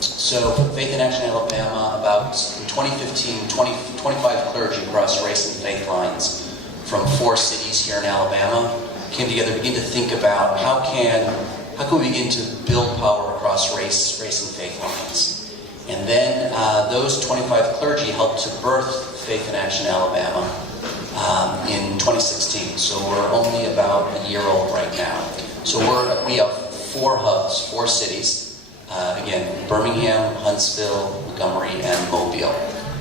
So Faith in Action Alabama, about in 2015, 25 clergy across race and faith lines from 4 cities here in Alabama came together to begin to think about how can we begin to build power across race and faith lines. And then those 25 clergy helped to birth Faith in Action Alabama in 2016. So we're only about a year old right now. So we have 4 hubs, 4 cities. Again, Birmingham, Huntsville, Montgomery, and Mobile.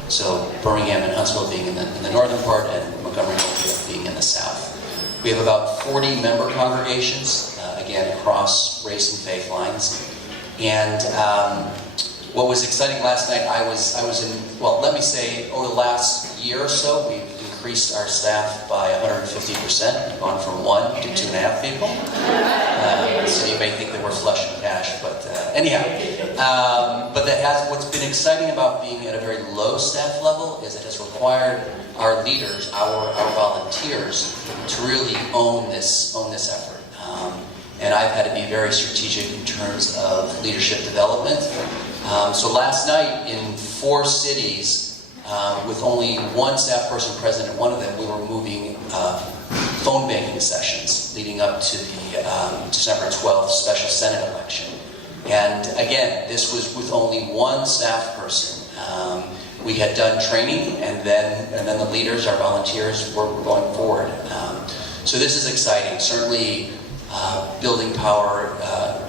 So Birmingham and Huntsville being in the northern part, and Montgomery and Mobile being in the south. We have about 40 member congregations, again, across race and faith lines. And what was exciting last night, I was in, well, let me say, over the last year or so, we've increased our staff by 150%, gone from 1 to 2.5 people. So you may think that we're flush in cash, but anyhow. But what's been exciting about being at a very low staff level is it has required our leaders, our volunteers, to really own this effort. And I've had to be very strategic in terms of leadership development. So last night in 4 cities, with only 1 staff person present in one of them, we were moving phone banking sessions leading up to the December 12th special Senate election. And again, this was with only 1 staff person. We had done training, and then the leaders, our volunteers, were going forward. So this is exciting. Certainly, building power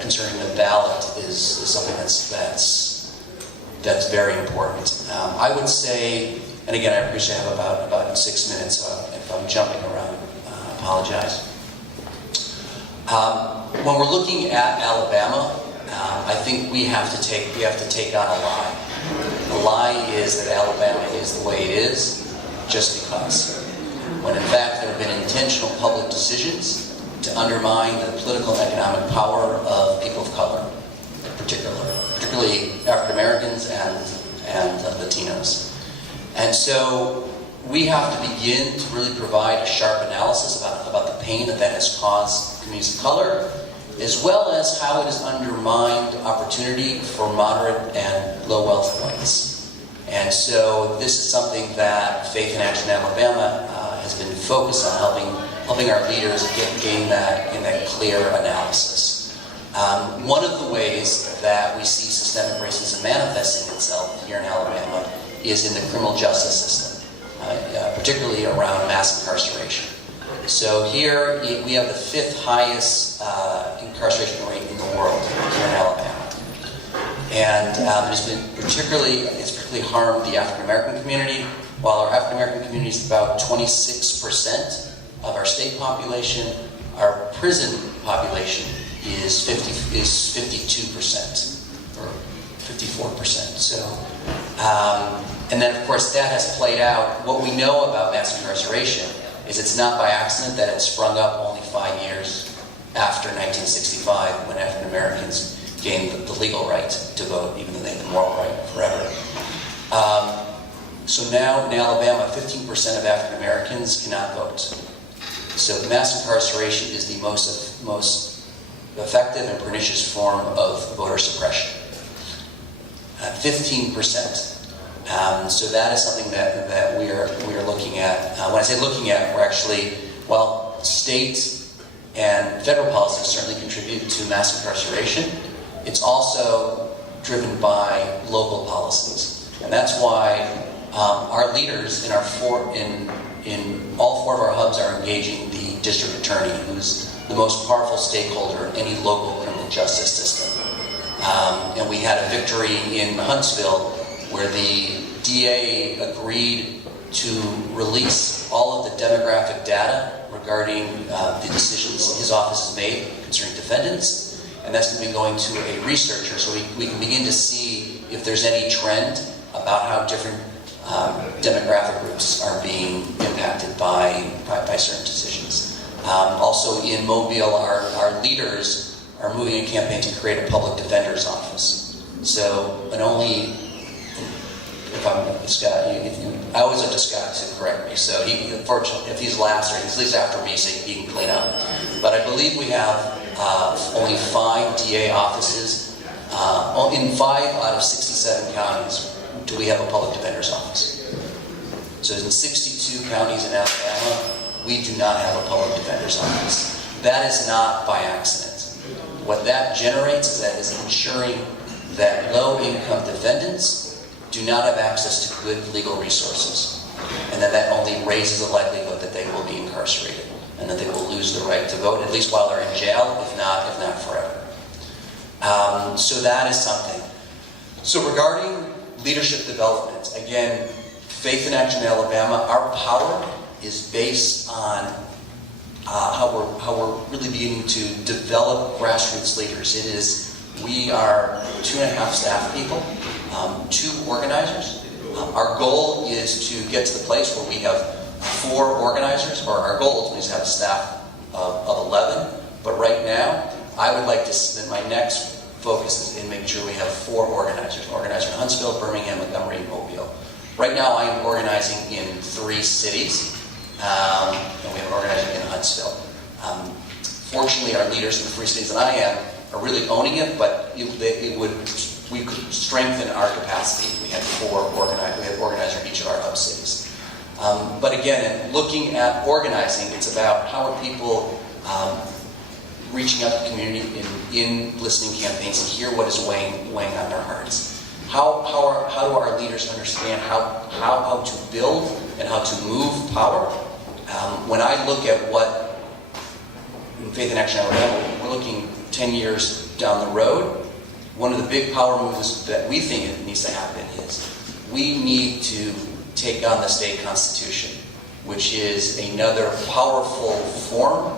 concerning the ballot is something that's very important. I would say, and again, I appreciate I have about 6 minutes, so if I'm jumping around, I apologize. When we're looking at Alabama, I think we have to take on a lie. The lie is that Alabama is the way it is just because. When in fact there have been intentional public decisions to undermine the political and economic power of people of color, particularly African Americans and Latinos. And so we have to begin to really provide a sharp analysis about the pain that has caused communities of color, as well as how it has undermined opportunity for moderate and low wealth whites. And so this is something that Faith in Action Alabama has been focused on helping our leaders gain that clear analysis. One of the ways that we see systemic racism manifesting itself here in Alabama is in the criminal justice system, particularly around mass incarceration. So here we have the 5th highest incarceration rate in the world here in Alabama. And it's particularly harmed the African American community. While our African American community is about 26% of our state population, our prison population is 52% or 54%. So, and then of course that has played out. What we know about mass incarceration is it's not by accident that it sprung up only 5 years after 1965, when African Americans gained the legal right to vote, even though they had the moral right forever. So now in Alabama, 15% of African Americans cannot vote. So mass incarceration is the most effective and pernicious form of voter suppression. 15%. So that is something that we are looking at. When I say looking at, we're actually, well, state and federal policies certainly contribute to mass incarceration. It's also driven by local policies, and that's why our leaders in all 4 of our hubs are engaging the district attorney, who's the most powerful stakeholder in any local criminal justice system. And we had a victory in Huntsville where the DA agreed to release all of the demographic data regarding the decisions his office has made concerning defendants, and that's going to be going to a researcher so we can begin to see if there's any trend about how different demographic groups are being impacted by certain decisions. Also in Mobile, our leaders are moving a campaign to create a public defender's office. So, and only, if I'm Scott, I always look to Scott to correct me. So unfortunately, if he's last or he's after me, so he can clean up. But I believe we have only 5 DA offices In 5 out of 67 counties, do we have a public defender's office? So in 62 counties in Alabama, we do not have a public defender's office. That is not by accident. What that generates, that is ensuring that low-income defendants do not have access to good legal resources, and that only raises the likelihood that they will be incarcerated and that they will lose the right to vote, at least while they're in jail, if not forever. So that is something. So regarding leadership development, again, Faith in Action Alabama, our power is based on how we're really beginning to develop grassroots leaders. We are 2.5 staff people, 2 organizers. Our goal is to get to the place where we have 4 organizers, or our goal ultimately is to have a staff of 11. But right now, I would like to, my next focus is in making sure we have 4 organizers. An organizer in Huntsville, Birmingham, Montgomery, and Mobile. Right now, I am organizing in 3 cities, and we have an organizer in Huntsville. Fortunately, our leaders in the 3 cities that I am are really owning it, but we could strengthen our capacity. We had 4 organizers. We have an organizer in each of our hub cities. But again, looking at organizing, it's about how are people reaching out to the community in listening campaigns and hear what is weighing on their hearts. How do our leaders understand how to build and how to move power? When I look at what in Faith in Action Alabama, we're looking 10 years down the road. One of the big power moves that we think needs to happen is we need to take on the state constitution, which is another powerful form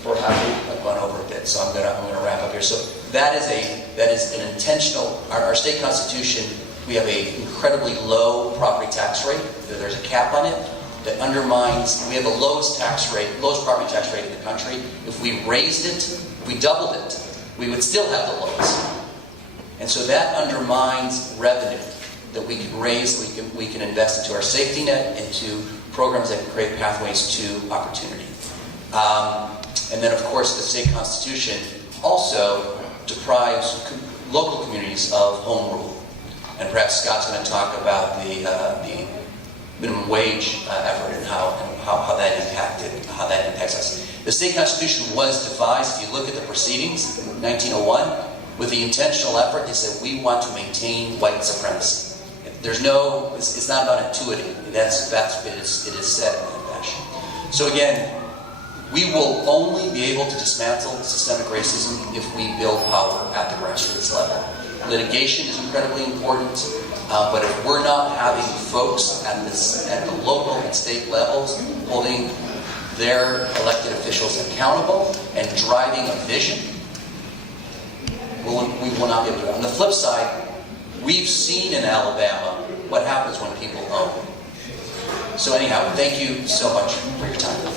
for having. I've gone over a bit, so I'm gonna wrap up here. So that is an intentional. Our state constitution, we have an incredibly low property tax rate. There's a cap on it that undermines. We have the lowest property tax rate in the country. If we raised it, if we doubled it, we would still have the lowest. And so that undermines revenue that we can raise, we can invest into our safety net, into programs that can create pathways to opportunity. And then, of course, the state constitution also deprives local communities of home rule. And perhaps Scott's going to talk about the minimum wage effort and how that impacts us. The state constitution was devised, if you look at the proceedings in 1901, with the intentional effort is that we want to maintain white supremacy. It's not about intuiting. It is said in that fashion. So again, we will only be able to dismantle systemic racism if we build power at the grassroots level. Litigation is incredibly important, but if we're not having folks at the local and state levels holding their elected officials accountable and driving a vision, we will not be able to do it. On the flip side, we've seen in Alabama what happens when people own. So anyhow, thank you so much for your time.